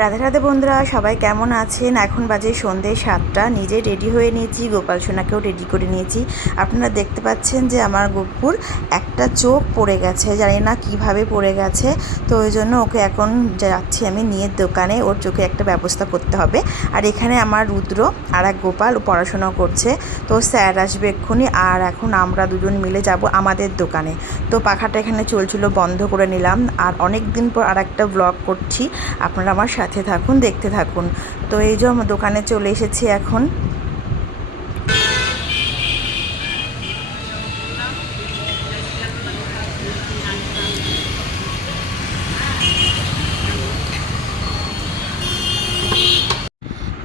রাধে রাধে বন্ধুরা, সবাই কেমন আছেন? এখন বাজে সন্ধ্যে 7টা। নিজে রেডি হয়ে নিয়েছি, গোপাল সোনাকেও রেডি করে নিয়েছি। আপনারা দেখতে পাচ্ছেন যে আমার গপুর একটা চোখ পড়ে গেছে, জানি না কিভাবে পড়ে গেছে। তো ওই জন্য ওকে এখন যাচ্ছি আমি নিয়ে দোকানে, ওর চোখে একটা ব্যবস্থা করতে হবে। আর এখানে আমার রুদ্র আর এক গোপাল পড়াশোনা করছে। তো স্যার আসবে এক্ষুনি, আর এখন আমরা দুজন মিলে যাব আমাদের দোকানে। তো পাখাটা এখানে চলছিল, বন্ধ করে নিলাম। আর অনেক দিন পর আর একটা ব্লগ করছি, আপনারা আমার সাথে থাকুন, দেখতে থাকুন। তো এই যে আমার দোকানে চলে এসেছি এখন।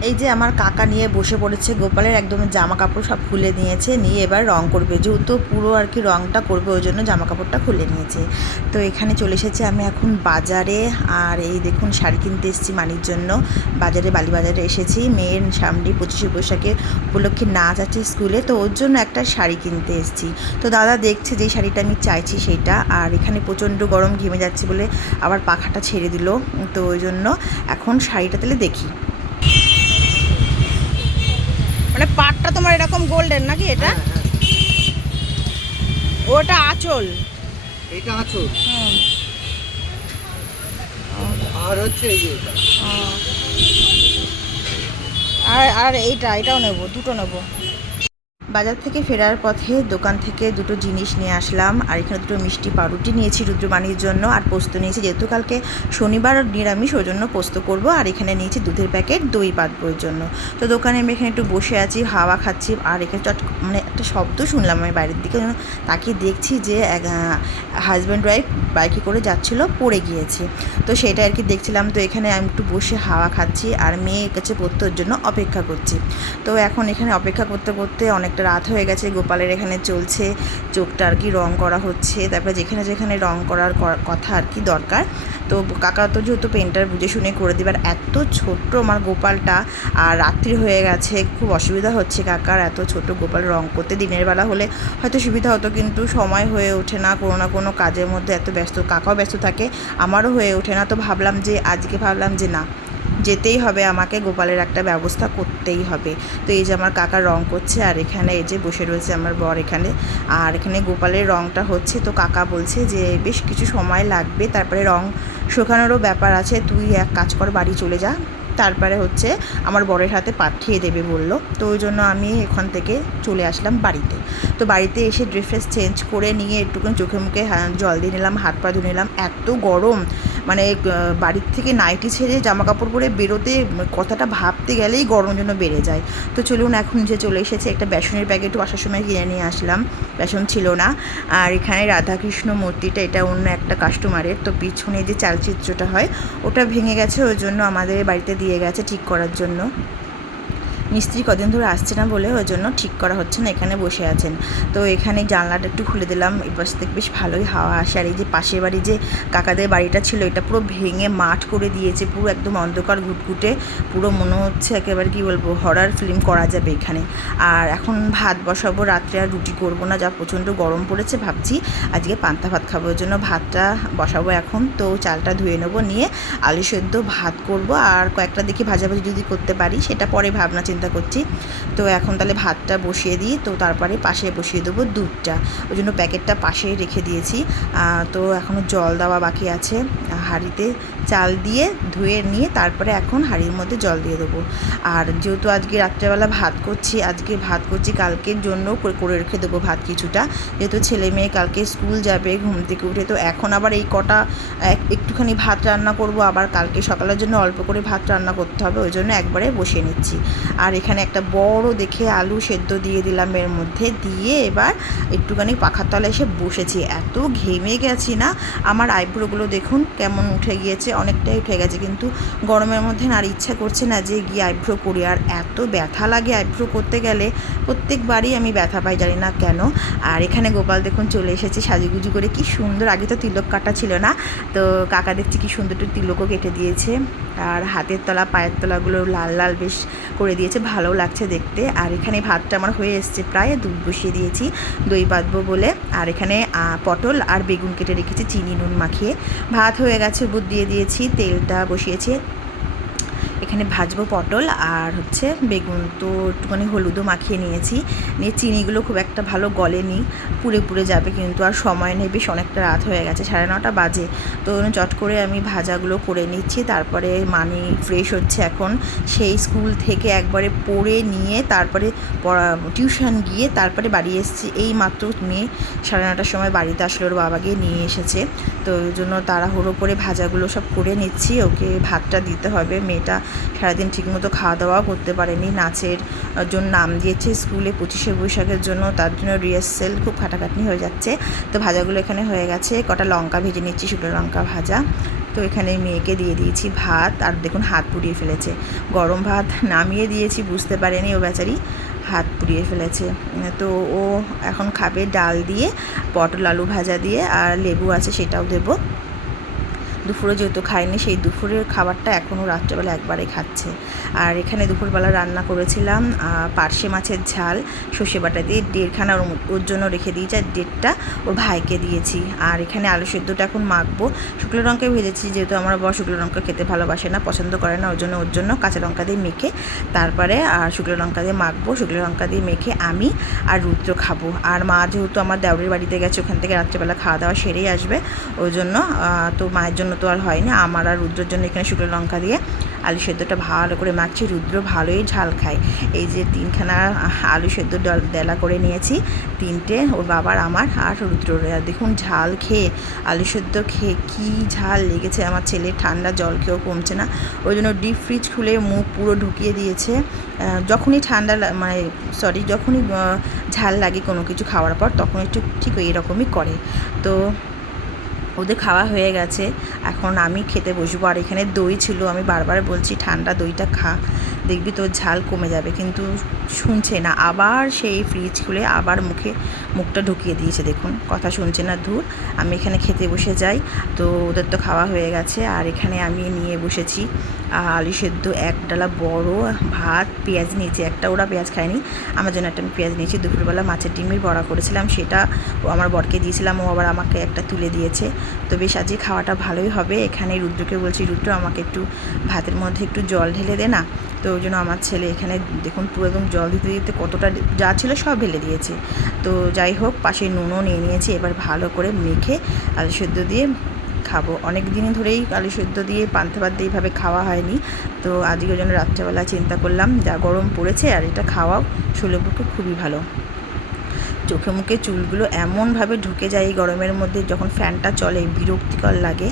এই যে আমার কাকা নিয়ে বসে পড়েছে, গোপালের একদম জামা কাপড় সব খুলে নিয়েছে, নিয়ে এবার রং করবে, যেহেতু পুরো আর কি রংটা করবে ওই জন্য জামা কাপড়টা খুলে নিয়েছে। তো এখানে চলে এসেছে আমি এখন বাজারে। আর এই দেখুন শাড়ি কিনতে এসেছি মানির জন্য, বাজারে বালি বাজারে এসেছি। মেয়ের সামনে 25শে বৈশাখের উপলক্ষে নাচ আছে স্কুলে, তো ওর জন্য একটা শাড়ি কিনতে এসেছি। তো দাদা দেখছে যে শাড়িটা আমি চাইছি সেইটা। আর এখানে প্রচণ্ড গরম, ঘেমে যাচ্ছে বলে আবার পাখাটা ছেড়ে দিল। তো ওই জন্য এখন শাড়িটা তাহলে দেখি। মানে পাটটা তোমার এরকম গোল্ডেন নাকি এটা? হ্যাঁ হ্যাঁ, ওটা আঁচল। এটা আঁচল। হুম। আর হচ্ছে এই যে এটা। আর আর এটাও নেব, দুটো নেব। বাজার থেকে ফেরার পথে দোকান থেকে দুটো জিনিস নিয়ে আসলাম। আর এখানে দুটো মিষ্টি পাউরুটি নিয়েছি রুদ্রবাণীর জন্য, আর পোস্ত নিয়েছি, যেহেতু কালকে শনিবার নিরামিষ ওই জন্য পোস্ত করব। আর এখানে নিয়েছি দুধের প্যাকেট, দই পাতবোর জন্য। তো দোকানে আমি এখানে একটু বসে আছি, হাওয়া খাচ্ছি। আর এখানে মানে একটা শব্দ শুনলাম আমি বাইরের দিকে, তাকিয়ে দেখছি যে হাজব্যান্ড ওয়াইফ বাইকে করে যাচ্ছিলো, পড়ে গিয়েছে। তো সেটা আর কি দেখছিলাম। তো এখানে আমি একটু বসে হাওয়া খাচ্ছি আর মেয়ের কাছে পড়তের জন্য অপেক্ষা করছি। তো এখন এখানে অপেক্ষা করতে করতে অনেকটা রাত হয়ে গেছে। গোপালের এখানে চলছে, চোখটা আর কি রং করা হচ্ছে, তারপরে যেখানে যেখানে রং করার কথা আর কি দরকার। তো কাকা তো যেহেতু পেন্টার বুঝে শুনে করে দেবে। আর এত ছোট্ট আমার গোপালটা, আর রাত্রি হয়ে গেছে, খুব অসুবিধা হচ্ছে কাকার এত ছোট গোপাল রং করতে। দিনের বেলা হলে হয়তো সুবিধা হতো, কিন্তু সময় হয়ে ওঠে না, কোনো না কোনো কাজের মধ্যে এত ব্যস্ত, কাকাও ব্যস্ত থাকে, আমারও হয়ে ওঠে না। তো ভাবলাম যে না, যেতেই হবে আমাকে, গোপালের একটা ব্যবস্থা করতেই হবে। তো এই যে আমার কাকা রং করছে, আর এখানে এই যে বসে রয়েছে আমার বর এখানে। আর এখানে গোপালের রংটা হচ্ছে। তো কাকা বলছে যে বেশ কিছু সময় লাগবে, তারপরে রং শুকানোরও ব্যাপার আছে, তুই এক কাজ কর, বাড়ি চলে যা, তারপরে হচ্ছে আমার বরের হাতে পাঠিয়ে দেবে বললো। তো ওই জন্য আমি এখান থেকে চলে আসলাম বাড়িতে। তো বাড়িতে এসে ড্রেস চেঞ্জ করে নিয়ে একটুখানি চোখে মুখে জল দিয়ে নিলাম, হাত পা ধুয়ে নিলাম। এত গরম, মানে বাড়ির থেকে নাইটি ছেড়ে জামা কাপড় পরে বেরোতে, কথাটা ভাবতে গেলেই গরম যেন বেড়ে যায়। তো চলুন, এখন নিচে চলে এসেছে, একটা বেসনের প্যাকেটও আসার সময় কিনে নিয়ে আসলাম, বেসন ছিল না। আর এখানে রাধাকৃষ্ণ মূর্তিটা, এটা অন্য একটা কাস্টমারের। তো পিছনে যে চালচিত্রটা হয় ওটা ভেঙে গেছে, ওই জন্য আমাদের বাড়িতে দিয়ে গেছে ঠিক করার জন্য। মিস্ত্রি কদিন ধরে আসছে না বলে ওই জন্য ঠিক করা হচ্ছে না, এখানে বসে আছেন। তো এখানে জানলাটা একটু খুলে দিলাম, এই পাশ থেকে বেশ ভালোই হাওয়া আসে। আর এই যে পাশের বাড়ি যে কাকাদের বাড়িটা ছিল, এটা পুরো ভেঙে মাঠ করে দিয়েছে, পুরো একদম অন্ধকার ঘুটঘুটে, পুরো মনে হচ্ছে একেবারে কী বলবো, হরর ফিল্ম করা যাবে এখানে। আর এখন ভাত বসাবো, রাত্রে আর রুটি করবো না, যা প্রচণ্ড গরম পড়েছে, ভাবছি আজকে পান্তা ভাত খাবো, ওই জন্য ভাতটা বসাবো এখন। তো চালটা ধুয়ে নেবো, নিয়ে আলু সেদ্ধ ভাত করব, আর কয়েকটা দেখি ভাজাভাজি যদি করতে পারি, সেটা পরে ভাবনা চিন্তা করছি। তো এখন তাহলে ভাতটা বসিয়ে দিই, তো তারপরে পাশে বসিয়ে দেবো দুধটা, ওই জন্য প্যাকেটটা পাশেই রেখে দিয়েছি। তো এখনও জল দেওয়া বাকি আছে, হাঁড়িতে চাল দিয়ে ধুয়ে নিয়ে তারপরে এখন হাঁড়ির মধ্যে জল দিয়ে দেবো। আর যেহেতু আজকে রাত্রেবেলা ভাত করছি, কালকের জন্য করে রেখে দেবো ভাত কিছুটা, যেহেতু ছেলে মেয়ে কালকে স্কুল যাবে ঘুম থেকে উঠে। তো এখন আবার এই কটা একটুখানি ভাত রান্না করব, আবার কালকে সকালের জন্য অল্প করে ভাত রান্না করতে হবে, ওই জন্য একবারে বসিয়ে নিচ্ছি। আর এখানে একটা বড় দেখে আলু সেদ্ধ দিয়ে দিলাম এর মধ্যে, দিয়ে এবার একটুখানি পাখার তলায় এসে বসেছি। এত ঘেমে গেছি না, আমার আইব্রোগুলো দেখুন কেমন উঠে গিয়েছে, অনেকটাই উঠে গেছে, কিন্তু গরমের মধ্যে না আর ইচ্ছা করছে না যে গিয়ে আইব্রো করি। আর এত ব্যথা লাগে আইব্রো করতে গেলে, প্রত্যেকবারই আমি ব্যথা পাই, জানি না কেন। আর এখানে গোপাল দেখুন চলে এসেছে সাজুগুজু করে, কি সুন্দর। আগে তো তিলক কাটা ছিল না, তো কাকা দেখছি কি সুন্দর একটু তিলকও কেটে দিয়েছে। আর হাতের তলা পায়ের তলাগুলো লাল লাল বেশ করে দিয়েছে, ভালো লাগছে দেখতে। আর এখানে ভাতটা আমার হয়ে এসছে প্রায়, দুধ বসিয়ে দিয়েছি দই বাঁধবো বলে। আর এখানে পটল আর বেগুন কেটে রেখেছি চিনি নুন মাখিয়ে। ভাত হয়ে গেছে, দুধ দিয়ে দিয়েছি, তেলটা বসিয়েছি। এখানে ভাজবো পটল আর হচ্ছে বেগুন। তো একটুখানি হলুদও মাখিয়ে নিয়েছি, নিয়ে চিনিগুলো খুব একটা ভালো গলেনি, পুড়ে পুড়ে যাবে কিন্তু, আর সময় নেই, বেশ অনেকটা রাত হয়ে গেছে, 9:30 বাজে। তো চট করে আমি ভাজাগুলো করে নিচ্ছি। তারপরে মানি ফ্রেশ হচ্ছে এখন, সেই স্কুল থেকে একবারে পড়ে নিয়ে তারপরে টিউশন গিয়ে তারপরে বাড়ি এসেছি। এই মাত্র মেয়ে 9:30টার সময় বাড়িতে আসলে, ওর বাবা গিয়ে নিয়ে এসেছে। তো ওই জন্য তাড়াহুড়ো করে ভাজাগুলো সব করে নিচ্ছি, ওকে ভাতটা দিতে হবে। মেয়েটা সারাদিন ঠিকমতো খাওয়া দাওয়াও করতে পারেনি, নাচের জন্য নাম দিয়েছে স্কুলে 25শে বৈশাখের জন্য, তার জন্য রিহার্সেল খুব খাটাখাটনি হয়ে যাচ্ছে। তো ভাজাগুলো এখানে হয়ে গেছে, কটা লঙ্কা ভেজে নিচ্ছি, শুকনো লঙ্কা ভাজা। তো এখানে মেয়েকে দিয়ে দিয়েছি ভাত, আর দেখুন হাত পুড়িয়ে ফেলেছে, গরম ভাত নামিয়ে দিয়েছি, বুঝতে পারেনি ও বেচারি, হাত পুড়িয়ে ফেলেছে। তো ও এখন খাবে ডাল দিয়ে, পটল আলু ভাজা দিয়ে, আর লেবু আছে সেটাও দেবো। দুপুরে যেহেতু খায়নি, সেই দুপুরের খাবারটা এখনও রাত্রেবেলা একবারে খাচ্ছে। আর এখানে দুপুরবেলা রান্না করেছিলাম পার্শে মাছের ঝাল সর্ষে বাটা দিয়ে, 1.5খানা ওর জন্য রেখে দিয়েছি, আর 1.5টা ওর ভাইকে দিয়েছি। আর এখানে আলু সেদ্ধটা এখন মাখবো, শুকনো লঙ্কা ভেজেছি, যেহেতু আমার বর শুকনো লঙ্কা খেতে ভালোবাসে না, পছন্দ করে না, ওর জন্য কাঁচা লঙ্কা দিয়ে মেখে তারপরে আর শুকনো লঙ্কা দিয়ে মাখবো। শুকনো লঙ্কা দিয়ে মেখে আমি আর রুদ্র খাবো। আর মা যেহেতু আমার দেওরের বাড়িতে গেছে, ওখান থেকে রাত্রেবেলা খাওয়া দাওয়া সেরেই আসবে, ওই জন্য তো মায়ের জন্য তো আর হয়নি, আমার আর রুদ্রের জন্য এখানে শুকনো লঙ্কা দিয়ে আলু সেদ্ধটা ভালো করে মাখছি। রুদ্র ভালোই ঝাল খায়, এই যে 3খানা আলু সেদ্ধ ডেলা করে নিয়েছি, 3টে ওর বাবার, আমার আর রুদ্রর। দেখুন ঝাল খেয়ে, আলু সেদ্ধ খেয়ে কী ঝাল লেগেছে আমার ছেলে, ঠান্ডা জল খেয়েও কমছে না, ওই জন্য ডিপ ফ্রিজ খুলে মুখ পুরো ঢুকিয়ে দিয়েছে। যখনই ঠান্ডা যখনই ঝাল লাগে কোনো কিছু খাওয়ার পর, তখন একটু ঠিক এরকমই করে। তো ওদের খাওয়া হয়ে গেছে, এখন আমি খেতে বসবো। আর এখানে দই ছিল, আমি বারবার বলছি ঠান্ডা দইটা খা, দেখবি তোর ঝাল কমে যাবে, কিন্তু শুনছে না, আবার সেই ফ্রিজ খুলে আবার মুখটা ঢুকিয়ে দিয়েছে, দেখুন কথা শুনছে না, ধুর। আমি এখানে খেতে বসে যাই। তো ওদের তো খাওয়া হয়ে গেছে, আর এখানে আমি নিয়ে বসেছি আলু সেদ্ধ, 1 ডালা বড় ভাত, পেঁয়াজ নিয়েছি একটা, ওরা পেঁয়াজ খায়নি, আমার জন্য একটা আমি পেঁয়াজ নিয়েছি। দুপুরবেলা মাছের ডিমের বড়া করেছিলাম, সেটা ও আমার বরকে দিয়েছিলাম, ও আবার আমাকে একটা তুলে দিয়েছে। তো বেশ আজকে খাওয়াটা ভালোই হবে। এখানে রুদ্রকে বলছি, রুদ্র আমাকে একটু ভাতের মধ্যে একটু জল ঢেলে দে না। তো ওই জন্য আমার ছেলে এখানে দেখুন পুরো একদম জল দিতে দিতে কতটা যা ছিল সব ঢেলে দিয়েছে। তো যাই হোক, পাশে নুনও নিয়ে নিয়েছি, এবার ভালো করে মেখে আলু সেদ্ধ দিয়ে খাবো। অনেক দিন ধরেই আলু সেদ্ধ দিয়ে পান্তা ভাত দিয়ে এইভাবে খাওয়া হয়নি, তো আজকের জন্য রাত্রেবেলা চিন্তা করলাম, যা গরম পড়েছে আর এটা খাওয়াও শরীরের পক্ষে খুবই ভালো। চোখে মুখে চুলগুলো এমনভাবে ঢুকে যায় এই গরমের মধ্যে, যখন ফ্যানটা চলে বিরক্তিকর লাগে।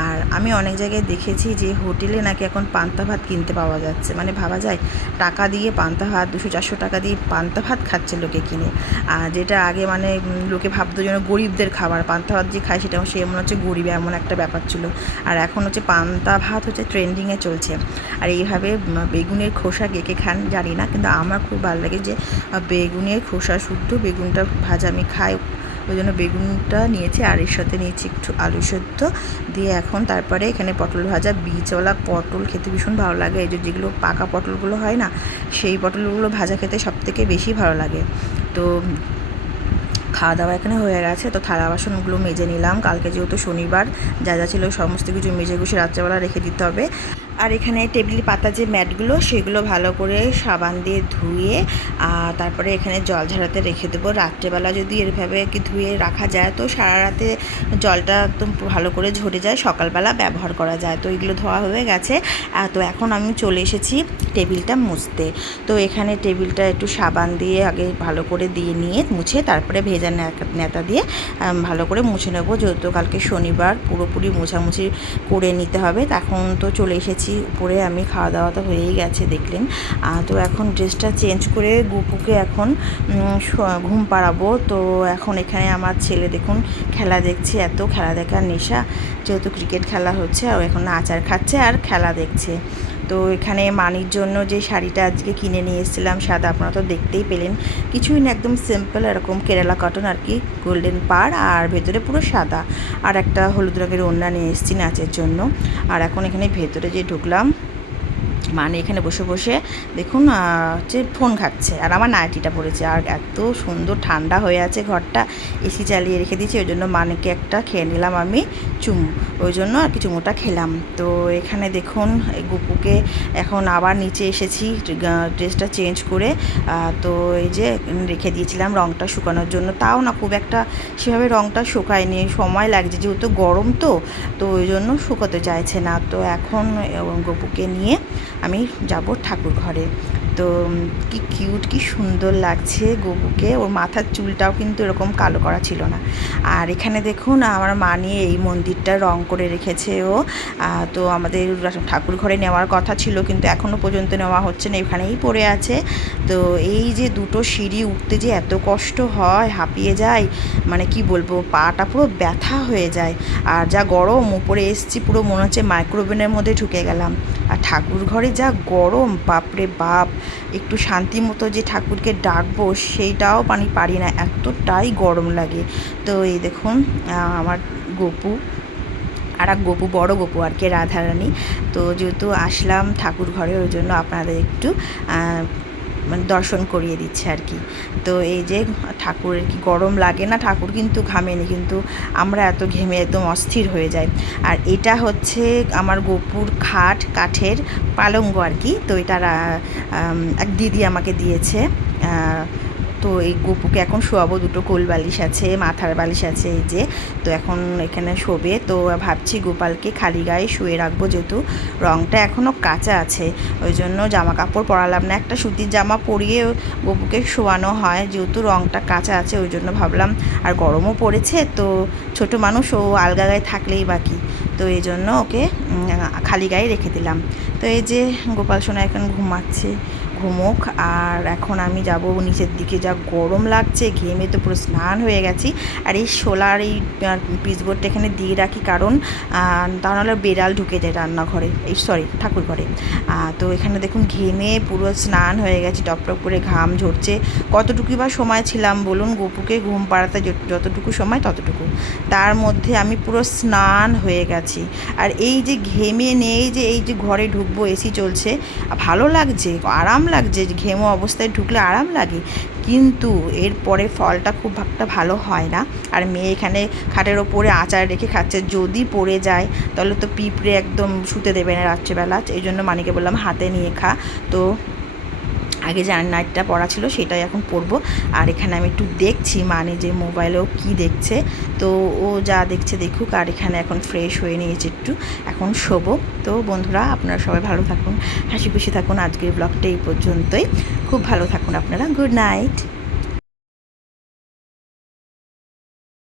আর আমি অনেক জায়গায় দেখেছি যে হোটেলে নাকি এখন পান্তা ভাত কিনতে পাওয়া যাচ্ছে, মানে ভাবা যায় টাকা দিয়ে পান্তা ভাত, 200-400 টাকা দিয়ে পান্তা ভাত খাচ্ছে লোকে কিনে। আর যেটা আগে মানে লোকে ভাবতো যেন গরিবদের খাবার, পান্তা ভাত যে খায় সেটা সে মনে হচ্ছে গরিব, এমন একটা ব্যাপার ছিল। আর এখন হচ্ছে পান্তা ভাত হচ্ছে ট্রেন্ডিংয়ে চলছে। আর এইভাবে বেগুনের খোসা কে কে খান জানি না, কিন্তু আমার খুব ভালো লাগে যে বেগুনের খোসা, শুদ্ধ বেগুনটা ভাজা আমি খাই, ওই জন্য বেগুনটা নিয়েছি। আর এর সাথে নিয়েছি একটু আলু সেদ্ধ দিয়ে, এখন তারপরে এখানে পটল ভাজা, বীজওয়ালা পটল খেতে ভীষণ ভালো লাগে, এই যে যেগুলো পাকা পটলগুলো হয় না, সেই পটলগুলো ভাজা খেতে সবথেকে বেশি ভালো লাগে। তো খাওয়া দাওয়া এখানে হয়ে গেছে, তো থালা বাসনগুলো মেজে নিলাম, কালকে যেহেতু শনিবার, যা যা ছিল সমস্ত কিছু মেজে গুছিয়ে রাত্রেবেলা রেখে দিতে হবে। আর এখানে টেবিল পাতা যে ম্যাটগুলো, সেগুলো ভালো করে সাবান দিয়ে ধুয়ে তারপরে এখানে জল ঝরাতে রেখে দেবো। রাত্রেবেলা যদি এভাবে কি ধুয়ে রাখা যায়, তো সারা রাতে জলটা একদম ভালো করে ঝরে যায়, সকালবেলা ব্যবহার করা যায়। তো এগুলো ধোয়া হয়ে গেছে। তো এখন আমি চলে এসেছি টেবিলটা মুছতে। তো এখানে টেবিলটা একটু সাবান দিয়ে আগে ভালো করে দিয়ে নিয়ে মুছে, তারপরে ভেজা নেতা দিয়ে ভালো করে মুছে নেবো, যেহেতু কালকে শনিবার, পুরোপুরি মোছামুছি করে নিতে হবে। এখন তো চলে এসেছি উপরে, আমি খাওয়া দাওয়া তো হয়েই গেছে দেখলেন। তো এখন ড্রেসটা চেঞ্জ করে গুপুকে এখন ঘুম পাড়াবো। তো এখন এখানে আমার ছেলে দেখুন খেলা দেখছে, এত খেলা দেখার নেশা, যেহেতু ক্রিকেট খেলা হচ্ছে, আর এখন আচার খাচ্ছে আর খেলা দেখছে। তো এখানে মানির জন্য যে শাড়িটা আজকে কিনে নিয়ে এসেছিলাম সাদা, আপনারা তো দেখতেই পেলেন, কিছুই না, একদম সিম্পল এরকম কেরালা কটন আর কি, গোল্ডেন পাড়, আর ভেতরে পুরো সাদা, আর একটা হলুদ রঙের ওড়না নিয়ে এসেছি নাচের জন্য। আর এখন এখানে ভেতরে যে ঢুকলাম, মানে এখানে বসে বসে দেখুন হচ্ছে ফোন ঘাঁটছে, আর আমার নাইটিটা পড়েছে। আর এত সুন্দর ঠান্ডা হয়ে আছে ঘরটা, এসি চালিয়ে রেখে দিয়েছি, ওই জন্য মানেকে একটা খেয়ে নিলাম আমি চুমু, ওই জন্য আর কি চুমুটা খেলাম। তো এখানে দেখুন এই গুপুকে এখন আবার নিচে এসেছি ড্রেসটা চেঞ্জ করে। তো এই যে রেখে দিয়েছিলাম রঙটা শুকানোর জন্য, তাও না খুব একটা সেভাবে রঙটা শুকায়নি, সময় লাগছে যেহেতু গরম, তো ওই জন্য শুকোতে চাইছে না। তো এখন গপুকে নিয়ে আমি যাব ঠাকুর ঘরে। তো কি কিউট, কি সুন্দর লাগছে গপুকে, ওর মাথার চুলটাও কিন্তু এরকম কালো করা ছিল না। আর এখানে দেখুন আমার মা নিয়ে এই মন্দিরটা রং করে রেখেছে ও। তো আমাদের ঠাকুর ঘরে নেওয়ার কথা ছিল, কিন্তু এখনও পর্যন্ত নেওয়া হচ্ছে না, এখানেই পড়ে আছে। তো এই যে দুটো সিঁড়ি উঠতে যে এত কষ্ট হয়, হাঁপিয়ে যায়, মানে কি বলবো, পাটা পুরো ব্যথা হয়ে যায়। আর যা গরম, উপরে এসছি পুরো মনে হচ্ছে মাইক্রোওভেনের মধ্যে ঢুকে গেলাম। আর ঠাকুর ঘরে যা গরম, বাপরে বাপ, একটু শান্তি মতো যে ঠাকুরকে ডাকবো সেইটাও পারি না, এতটাই গরম লাগে। তো এই দেখুন আমার গপু, আর এক গপু, বড় গপু আর কি, রাধারানী। তো যেহেতু আসলাম ঠাকুর ঘরে, ওই জন্য আপনাদের একটু মানে দর্শন করিয়ে দিচ্ছে আর কি। তো এই যে ঠাকুরের কি গরম লাগে না, ঠাকুর কিন্তু ঘামেনি, কিন্তু আমরা এত ঘেমে একদম অস্থির হয়ে যাই। আর এটা হচ্ছে আমার গপুর খাট, কাঠের পালঙ্ক আর কি। তো এটা এক দিদি আমাকে দিয়েছে। তো এই গপুকে এখন শোয়াবো, দুটো কোল বালিশ আছে, মাথার বালিশ আছে এই যে। তো এখন এখানে শোবে। তো ভাবছি গোপালকে খালি গায়ে শুয়ে রাখবো, যেহেতু রঙটা এখনও কাঁচা আছে, ওই জন্য জামা কাপড় পরালাম না, একটা সুতির জামা পরিয়ে গপুকে শোয়ানো হয়, যেহেতু রঙটা কাঁচা আছে, ওই জন্য ভাবলাম। আর গরমও পড়েছে, তো ছোট মানুষ, ও আলগা গায়ে থাকলেই বাকি, তো এই জন্য ওকে খালি গায়ে রেখে দিলাম। তো এই যে গোপাল সোনা এখন ঘুমাচ্ছে, ঘুমোক। আর এখন আমি যাব নিচের দিকে, যা গরম লাগছে, ঘেমে তো পুরো স্নান হয়ে গেছি। আর এই শোলার এই পিচবোর্ডটা এখানে দিয়ে রাখি, কারণ তা নাহলে বেড়াল ঢুকে যায় রান্নাঘরে, এই সরি ঠাকুর ঘরে। তো এখানে দেখুন ঘেমে পুরো স্নান হয়ে গেছে, টপ টপ করে ঘাম ঝরছে। কতটুকুই বা সময় ছিলাম বলুন গপুকে ঘুম পাড়াতে, যতটুকু সময় ততটুকু, তার মধ্যে আমি পুরো স্নান হয়ে গেছি। আর এই যে ঘেমে নেই, যে এই যে ঘরে ঢুকবো, এসি চলছে, ভালো লাগছে, আরাম লাগছে, ঘেমো অবস্থায় ঢুকলে আরাম লাগে, কিন্তু এরপরে ফলটা খুব একটা ভালো হয় না। আর মেয়ে এখানে খাটের ওপরে আচার রেখে খাচ্ছে, যদি পড়ে যায় তাহলে তো পিঁপড়ে একদম শুতে দেবে না রাত্রেবেলা, এই জন্য মানিকে বললাম হাতে নিয়ে খা। তো আগে যে নাইটটা পড়া ছিল সেটাই এখন পড়বো। আর এখানে আমি একটু দেখছি মানে যে মোবাইলেও কি দেখছে, তো ও যা দেখছে দেখুক। আর এখানে এখন ফ্রেশ হয়ে নিয়েছে একটু, এখন শোবো। তো বন্ধুরা, আপনারা সবাই ভালো থাকুন, হাসি খুশি থাকুন। আজকের ব্লগটা এই পর্যন্তই, খুব ভালো থাকুন আপনারা, গুড নাইট।